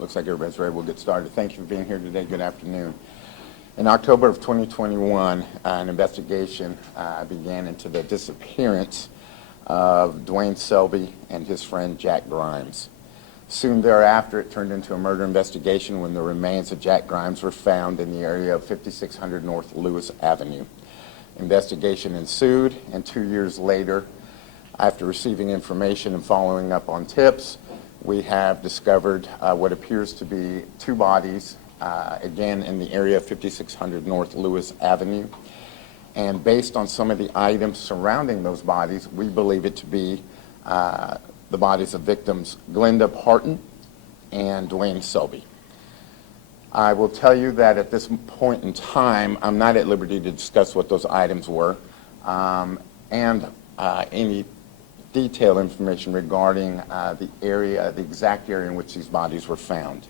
Looks like everybody's ready. We'll get started. Thank you for being here today. Good afternoon. In October of 2021, an investigation began into the disappearance of Dwayne Selby and his friend Jack Grimes. Soon thereafter, it turned into a murder investigation when the remains of Jack Grimes were found in the area of 5600 North Lewis Avenue. Investigation ensued, and 2 years later, after receiving information and following up on tips, we have discovered what appears to be two bodies, again in the area of 5600 North Lewis Avenue. And based on some of the items surrounding those bodies, we believe it to be the bodies of victims Glenda Parton and Dwayne Selby. I will tell you that at this point in time, I'm not at liberty to discuss what those items were and any detailed information regarding the exact area in which these bodies were found.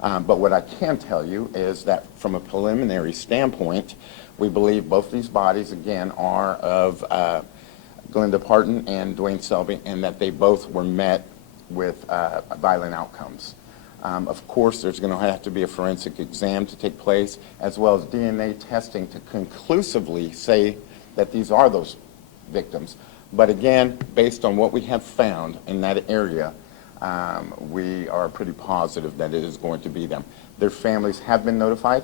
But what I can tell you is that from a preliminary standpoint, we believe both these bodies, again, are of Glenda Parton and Dwayne Selby, and that they both were met with violent outcomes. Of course, there's going to have to be a forensic exam to take place, as well as DNA testing to conclusively say that these are those victims. But again, based on what we have found in that area, we are pretty positive that it is going to be them. Their families have been notified,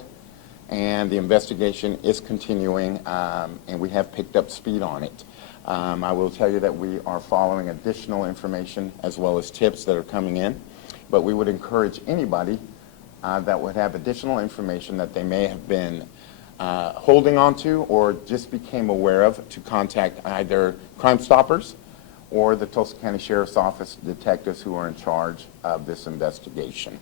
and the investigation is continuing, and we have picked up speed on it. I will tell you that we are following additional information as well as tips that are coming in, but we would encourage anybody that would have additional information that they may have been holding on to or just became aware of to contact either Crime Stoppers or the Tulsa County Sheriff's Office detectives who are in charge of this investigation.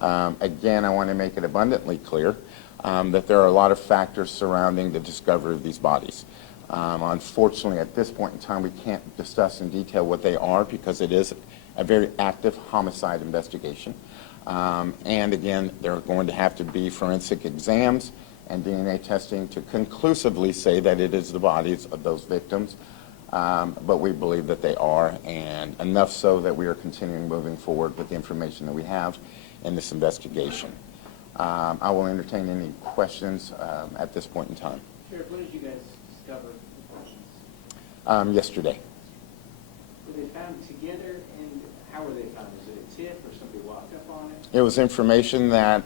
Again, I want to make it abundantly clear that there are a lot of factors surrounding the discovery of these bodies. Unfortunately, at this point in time, we can't discuss in detail what they are because it is a very active homicide investigation. And again, there are going to have to be forensic exams and DNA testing to conclusively say that it is the bodies of those victims. But we believe that they are, and enough so that we are continuing moving forward with the information that we have in this investigation. I will entertain any questions at this point in time. Sheriff, when did you guys discover the bodies? Yesterday. Were they found together, and how were they found? Was it a tip or somebody walked up on it? It was information that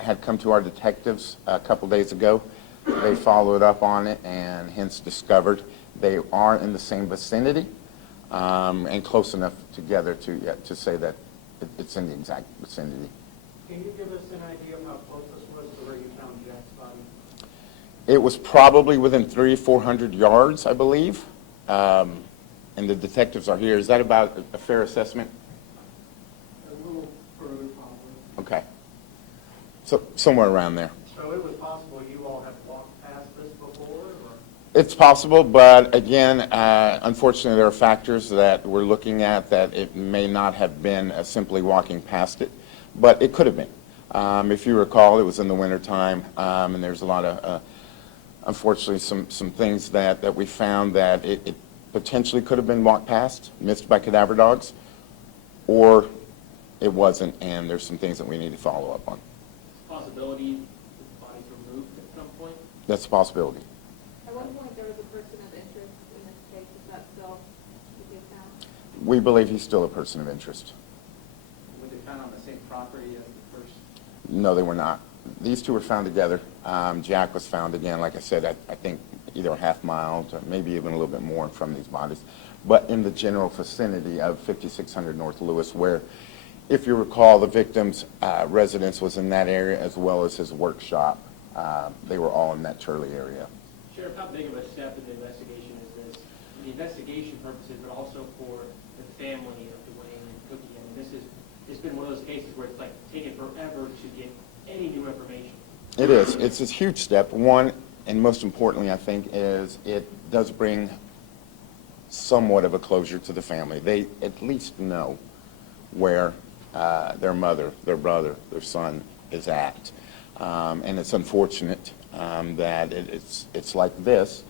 had come to our detectives a couple days ago. They followed up on it and hence discovered. They are in the same vicinity and close enough together to say that it's in the exact vicinity. Can you give us an idea of how close this was to where you found Jack's body? It was probably within 300 or 400 yards, I believe. And the detectives are here. Is that about a fair assessment? A little further, probably. Okay. So somewhere around there. So it was possible you all have walked past this before? Or? It's possible, but again, unfortunately, there are factors that we're looking at that it may not have been simply walking past it, but it could have been. If you recall, it was in the wintertime, and there's a lot of, unfortunately, some things that we found that it potentially could have been walked past, missed by cadaver dogs, or it wasn't, and there's some things that we need to follow up on. Possibility that the bodies were moved at some point? That's a possibility. At one point, there was a person of interest in this case. Is that still the case now? We believe he's still a person of interest. Were they found on the same property as the first? No, they were not. These two were found together. Jack was found again, like I said, I think either a half mile to maybe even a little bit more from these bodies, but in the general vicinity of 5600 North Lewis, where, if you recall, the victim's residence was in that area as well as his workshop. They were all in that Turley area. Sheriff, how big of a step in the investigation is this? For the investigation purposes, but also for the family of Dwayne and Cookie. I mean, it's been one of those cases where it's like taken forever to get any new information. It is. It's a huge step. One, and most importantly, I think, is it does bring somewhat of a closure to the family. They at least know where their mother, their brother, their son is at. And it's unfortunate that it's like this.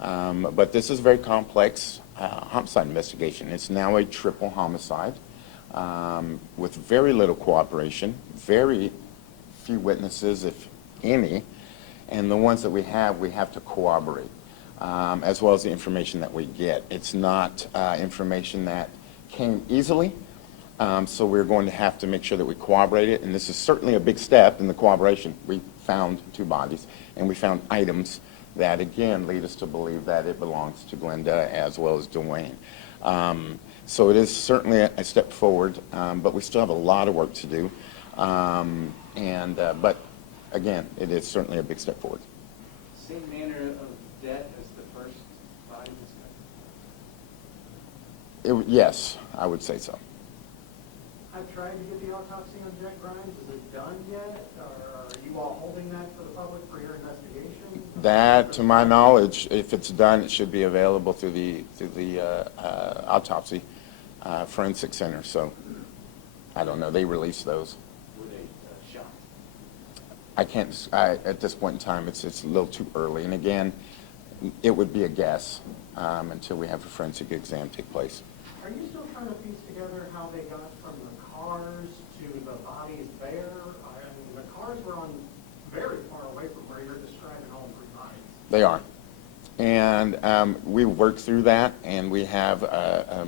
But this is a very complex homicide investigation. It's now a triple homicide with very little cooperation, very few witnesses, if any, and the ones that we have to corroborate, as well as the information that we get. It's not information that came easily, so we're going to have to make sure that we corroborate it, and this is certainly a big step in the corroboration. We found 2 bodies, and we found items that, again, lead us to believe that it belongs to Glenda as well as Dwayne. So it is certainly a step forward, but we still have a lot of work to do. But again, it is certainly a big step forward. Same manner of death as the first body discovered? Yes, I would say so. I've tried to get the autopsy on Jack Grimes. Is it done yet? Or are you all holding that for the public for your investigation? That, to my knowledge, if it's done, it should be available through the autopsy forensic center. So I don't know. They release those. Were they shot? I can't. At this point in time, it's a little too early. And again, it would be a guess until we have a forensic exam take place. Are you still trying to piece together how they got from the cars to the bodies there? I mean, the cars were on very far away from where you're describing all 3 bodies. They are. And we worked through that, and we have a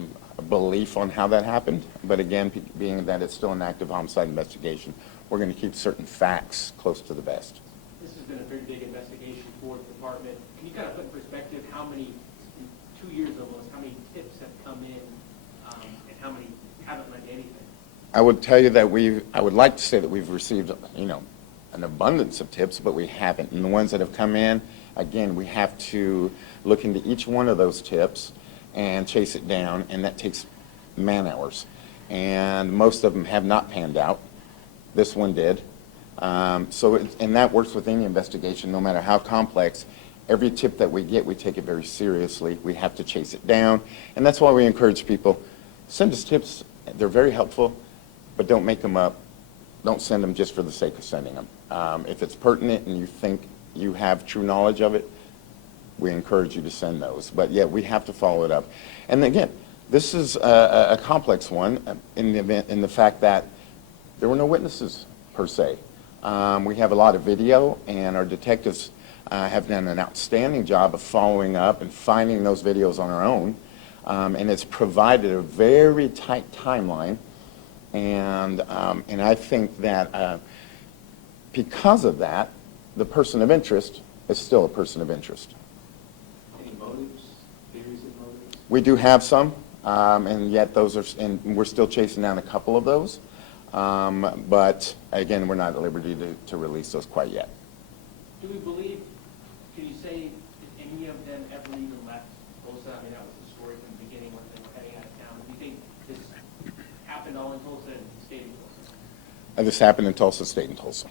belief on how that happened. But again, being that it's still an active homicide investigation, we're going to keep certain facts close to the vest. This has been a very big investigation for the department. Can you kind of put in perspective how many, in 2 years almost, how many tips have come in and how many haven't led to anything? I would tell you that I would like to say that we've received, an abundance of tips, but we haven't. And the ones that have come in, again, we have to look into each one of those tips and chase it down, and that takes man-hours. And most of them have not panned out. This one did. And that works with any investigation, no matter how complex. Every tip that we get, we take it very seriously. We have to chase it down. And that's why we encourage people, send us tips. They're very helpful, but don't make them up. Don't send them just for the sake of sending them. If it's pertinent and you think you have true knowledge of it, we encourage you to send those. But yeah, we have to follow it up. And again, this is a complex one in the fact that there were no witnesses per se. We have a lot of video, and our detectives have done an outstanding job of following up and finding those videos on our own. And it's provided a very tight timeline. And I think that because of that, the person of interest is still a person of interest. Any motives, theories of motives? We do have some, and yet and we're still chasing down a couple of those. But again, we're not at liberty to release those quite yet. Do we believe, can you say if any of them ever even left Tulsa? I mean, that was the story from the beginning when they were heading out of town. Do you think this happened all in Tulsa and stayed in Tulsa? This happened in Tulsa, stayed in Tulsa.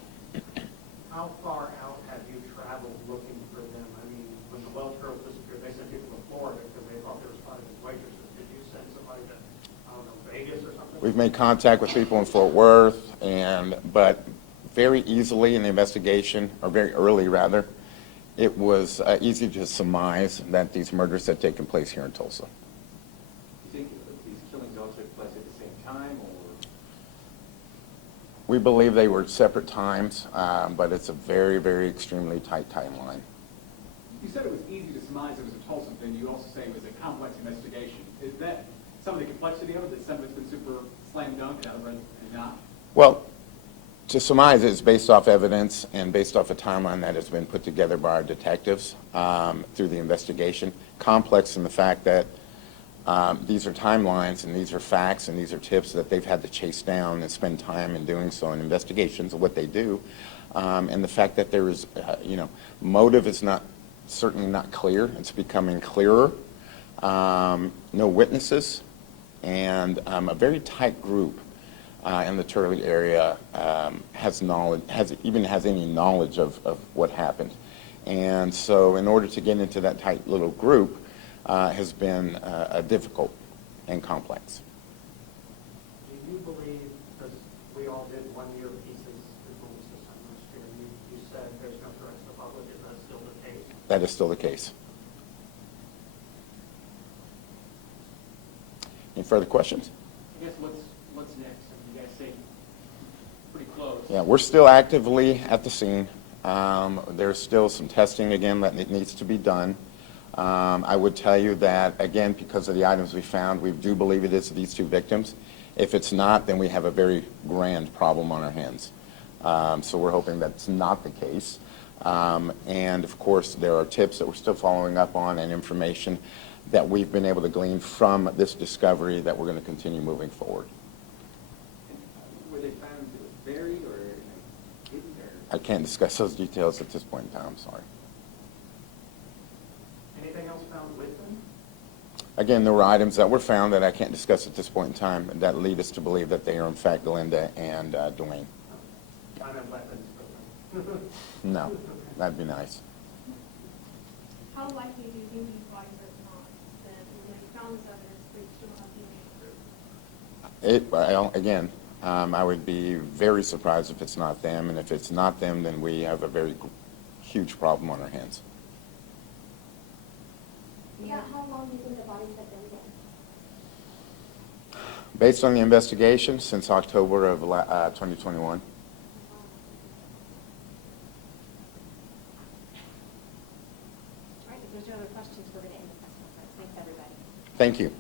How far out have you traveled looking for them? I mean, when the Welch girls disappeared, they sent people to Florida because they thought they were spotted as waitresses. Did you send somebody to, I don't know, Vegas or something? We've made contact with people in Fort Worth, but very easily in the investigation, or very early rather, it was easy to surmise that these murders had taken place here in Tulsa. Do you think these killings all took place at the same time, or? We believe they were separate times, but it's a very, very extremely tight timeline. You said it was easy to surmise it was a Tulsa thing. You also say it was a complex investigation. Is that some of the complexity of it, that some of it's been super slam dunk and other and not? Well, to surmise it is based off evidence and based off a timeline that has been put together by our detectives through the investigation. Complex in the fact that these are timelines and these are facts and these are tips that they've had to chase down and spend time in doing so in investigations of what they do. And the fact that there is, motive is certainly not clear. It's becoming clearer. No witnesses, and a very tight group in the Turley area has any knowledge of what happened. And so in order to get into that tight little group has been difficult and complex. Do you believe, because we all did 1 year pieces as rules this time last year, you said there's no threat to the public, is that still the case? That is still the case. Any further questions? I guess what's next? I mean, you guys say pretty close. Yeah, we're still actively at the scene. There's still some testing, again, that needs to be done. I would tell you that, again, because of the items we found, we do believe it is these two victims. If it's not, then we have a very grand problem on our hands. So we're hoping that's not the case. And, of course, there are tips that we're still following up on and information that we've been able to glean from this discovery that we're going to continue moving forward. Were they found buried or hidden or? I can't discuss those details at this point in time, I'm sorry. Anything else found with them? Again, there were items that were found that I can't discuss at this point in time that lead us to believe that they are in fact Glenda and Dwayne. I meant weapons, but. No, that'd be nice. How likely do you think these bodies are not? That when you found this evidence, they still have DNA proof? Again, I would be very surprised if it's not them, and if it's not them, then we have a very huge problem on our hands. Yeah, how long do you think the bodies have been there? Based on the investigation, since October of 2021. All right, if there's no other questions, we're going to end the press conference. Thanks, everybody. Thank you.